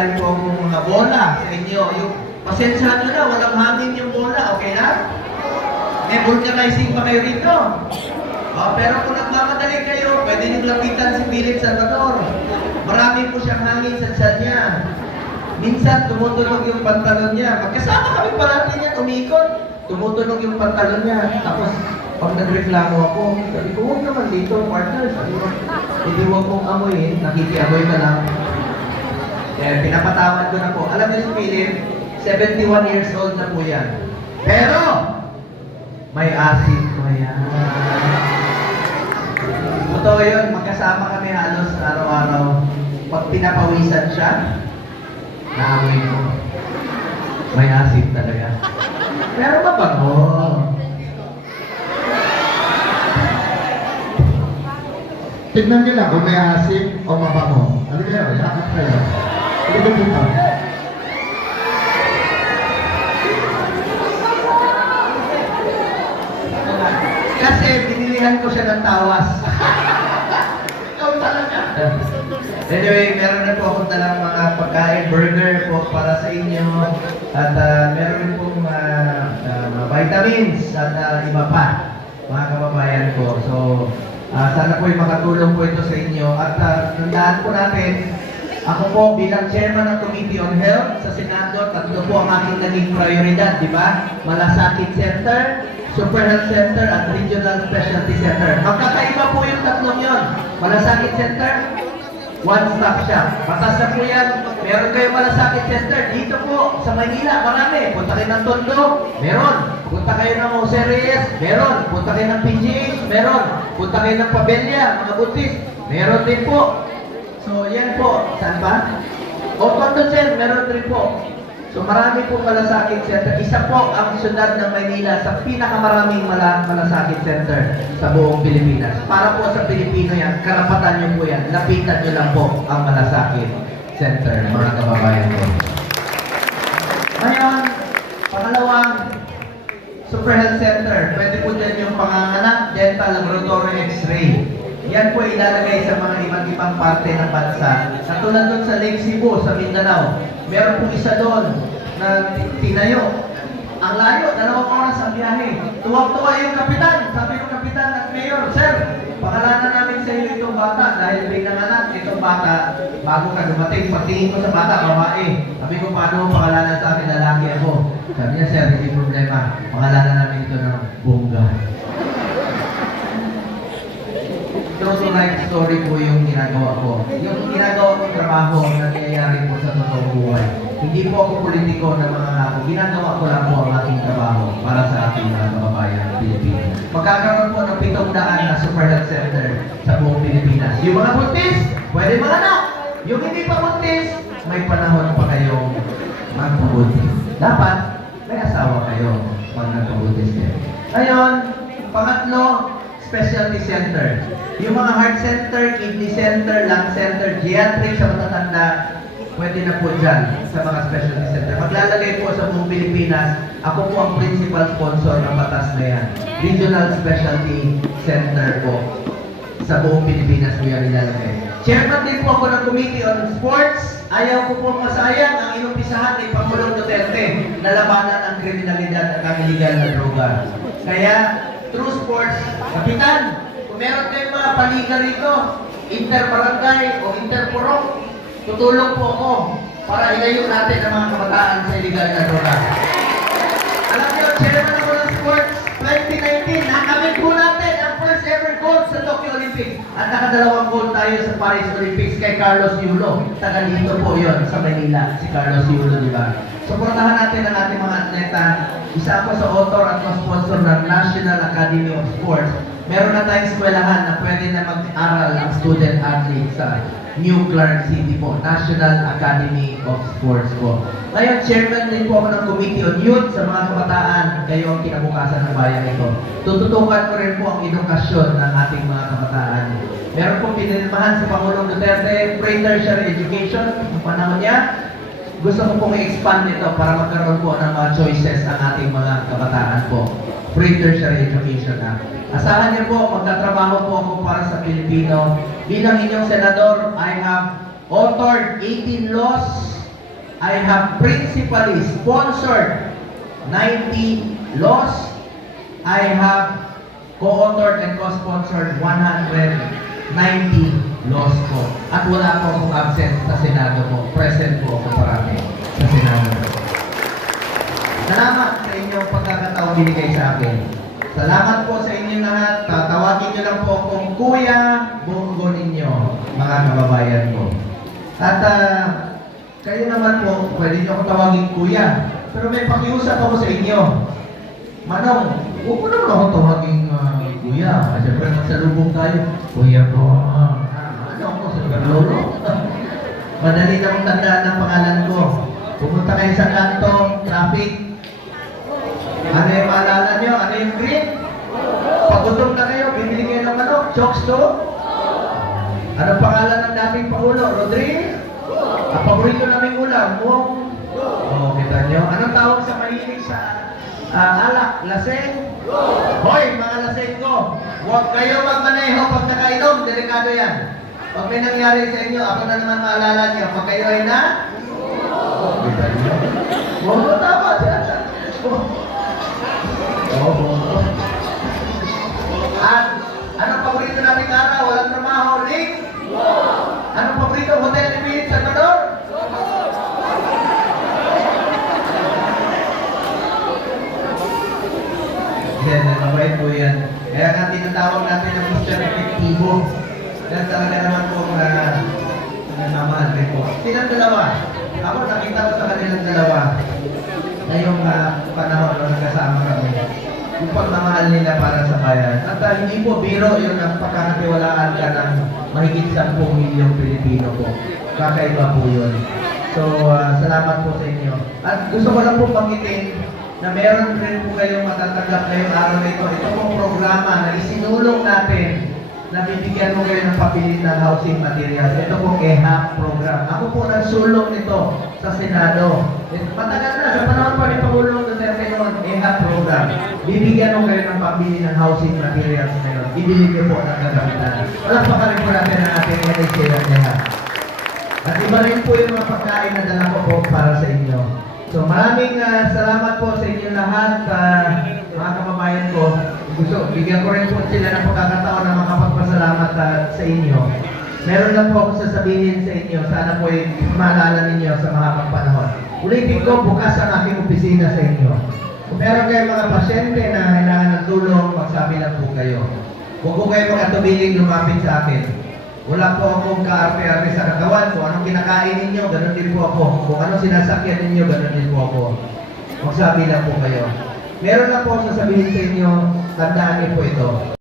rin po akong mga bola sa inyo. Yung pasensyahan nyo na, walang hangin yung bola, okay na? May vulcanizing pa kayo rito. Pero kung nagmamadali kayo, pwede nyo lapitan si Philip Salvador. Marami po siyang hangin sa tiyan niya. Minsan, tumutunog yung pantalon niya. Magkasama kami parati niya, umikot. Tumutunog yung pantalon niya. Tapos, pag nagreklamo ako, sabi ko, huwag naman dito, partner. Sabi ko, hindi huwag mong amoyin, nakikiamoy ka lang. Kaya pinapatawad ko na po. Alam niyo si Philip, 71 years old na po yan. Pero, may acid pa yan. Totoo yun, magkasama kami halos araw-araw. Pag pinapawisan siya, naamoy ko. May acid talaga. Pero mabango. Tignan nyo lang kung may asim o mabango. Ano kayo? Yakap kayo. Ano ba dito? Kasi binilihan ko siya ng tawas. Ikaw talaga. Anyway, meron na po akong dalang mga pagkain, burger po para sa inyo. At meron rin pong vitamins at iba pa, mga kababayan ko. So, sana po makatulong po ito sa inyo. At tandaan po natin, ako po bilang chairman ng Committee on Health sa Senado, tatlo po ang aking naging prioridad, di ba? Malasakit Center, Super Health Center, at Regional Specialty Center. Magkakaiba po yung tatlong yon. Malasakit Center, one-stop shop. Batas na po yan. Meron kayo Malasakit Center. Dito po, sa Manila, marami. Punta kayo ng Tondo, meron. Punta kayo ng Jose Reyes, meron. Punta kayo ng PGH, meron. Punta kayo ng Pabella, mga butis, meron din po. So, yan po. Saan ba? O, Tondo Center, meron din po. So, marami po Malasakit Center. Isa po ang syudad ng Maynila sa pinakamaraming Malasakit Center sa buong Pilipinas. Para po sa Pilipino yan, karapatan nyo po yan. Lapitan nyo lang po ang Malasakit Center, mga kababayan ko. Ngayon, pangalawang Super Health Center. Pwede po dyan yung panganganak, dental, laboratory, x-ray. Yan po ilalagay sa mga iba't ibang parte ng bansa. Katulad doon sa Lake Cebu, sa Mindanao. Meron pong isa doon na tinayo. Ang layo, 2 oras ang biyahe. Tuwag-tuwa yung kapitan. Sabi ng kapitan at mayor, Sir, pangalanan namin sa iyo itong bata dahil pinanganak itong bata bago ka dumating. Pagtingin ko sa bata, babae. Sabi ko, paano mo pangalanan sa akin? Lalaki ako. Sabi niya, Sir, hindi problema. Pangalanan namin ito ng Bongga. True to life story po yung ginagawa ko. Yung ginagawa kong trabaho nangyayari po sa totoong buhay. Hindi po ako politiko na mga ako. Ginagawa ko lang po ang aking trabaho para sa ating mga kababayan ng Pilipinas. Magkakaroon po ng 700 na Super Health Center sa buong Pilipinas. Yung mga buntis, pwede mga anak. Yung hindi pa buntis, may panahon pa kayong magpabuntis. Dapat, may asawa kayo pag nagpabuntis kayo. Ngayon, pangatlo, Specialty Center. Yung mga heart center, kidney center, lung center, geriatric sa matatanda, pwede na po dyan sa mga specialty center. Maglalagay po sa buong Pilipinas, ako po ang principal sponsor ng batas na yan. Regional Specialty Center po sa buong Pilipinas po yan ilalagay. Chairman din po ako ng Committee on Sports. Ayaw ko po masayang ang inumpisahan ni Pangulong Duterte na labanan ang kriminalidad at ang illegal na droga. Kaya, through sports, kapitan, kung meron kayong mga paliga rito, inter-barangay o inter-purok, tutulong po ako para ilayo natin ang mga kabataan sa illegal na droga. Alam niyo, chairman ako ng sports, 2019, nakamit po natin ang first ever gold sa Tokyo Olympics. At nakadalawang gold tayo sa Paris Olympics kay Carlos Yulo. Taga dito po yon sa Manila, si Carlos Yulo, di ba? Suportahan natin ang ating mga atleta. Isa ako sa author at sponsor ng National Academy of Sports. Meron na tayong eskwelahan na pwede na mag-aral ang student athlete sa New Clark City po, National Academy of Sports po. Ngayon, chairman din po ako ng Committee on Youth sa mga kabataan. Kayo ang kinabukasan ng bayan ito. Tututukan ko rin po ang edukasyon ng ating mga kabataan. Meron pong pinirmahan sa Pangulong Duterte, pre-tertiary education, ang panahon niya. Gusto ko pong i-expand ito para magkaroon po ng mga choices ang ating mga kabataan po. Pre-tertiary education na. Asahan niyo po, magtatrabaho po ako para sa Pilipino. Bilang inyong senador, I have authored 18 laws I have principally sponsored 90 laws. I have co-authored and co-sponsored 190 laws po. At wala po akong absent sa Senado po. Present po ako parami sa Senado. Salamat sa inyong pagkakataon binigay sa akin. Salamat po sa inyo lahat. Tatawagin niyo lang po akong Kuya Bongo ninyo, mga kababayan ko. At kayo naman po, pwede niyo ako tawagin Kuya. Pero may pakiusap ako sa inyo. Manong, huwag mo naman ako tawagin Kuya. Siyempre magsalubong tayo. Kuya ko. Ano ako sa lolo? Madali na akong tandaan ng pangalan ko. Pumunta kayo sa kanto, traffic. Ano yung maalala nyo? Ano yung green? Pag-gutom na kayo, bibili kayo ng manok, chokes to? Ano pangalan ng dating Pangulo? Rodriguez? Ang paborito naming ulam, mong? Oo, kita nyo. Anong tawag sa mahilig sa alak? Laseng? Hoy, mga laseng ko! Huwag kayo magmaneho pag nakainom, delikado yan. Pag may nangyari sa inyo, ako na naman maalala nyo, pag kayo ay na? Kita nyo? Oo, tama siya. Oo. At anong paborito nating araw? Walang trabaho, Rick? Anong paborito? Hotel ni Philip Salvador? Yan, mabait po yan. Kaya nga tinatawag natin ng Mr. Efectivo. Dahil talaga naman po na namamahal rin po. Silang dalawa. Ako nakita ko sa kanilang dalawa ngayong panahon na nagkasama kami. Yung pagmamahal nila para sa bayan. At hindi po biro yun ang pagkakatiwalaan ka ng mahigit 10 milyong Pilipino po. Kakaiba po yun. So, salamat po sa inyo. At gusto ko lang po panggitin na meron rin po kayong matatanggap ngayong araw na ito. Ito pong programa na isinulong natin na bibigyan mo kayo ng pabilis ng housing materials. Ito pong EHAP program. Ako po nagsulong nito sa Senado. Matagal na, sa panahon pa ni Pangulong Duterte noon, EHAP program. Bibigyan mo kayo ng pabili ng housing materials ngayon. Ibili niyo po ng kagamitan. Walang pakarin po natin ang ating NHA at EHAP. At iba rin po yung mga pagkain na dala ko po para sa inyo. So maraming salamat po sa inyo lahat, mga kababayan ko. Bigyan ko rin po sila ng pagkakataon na makapagpasalamat sa inyo. Meron lang po akong sasabihin sa inyo. Sana po maalala ninyo sa mga panahon. Ulitin ko, bukas ang aking opisina sa inyo. Kung meron kayong mga pasyente na kailangan ng tulong, magsabi lang po kayo. Huwag po kayo magatubiling lumapit sa akin. Wala po akong kaarte-arte sa katawan. Kung anong kinakain ninyo, ganun din po ako. Kung anong sinasakyan ninyo, ganun din po ako. Magsabi lang po kayo. Meron lang po sasabihin sa inyo, tandaan niyo po ito.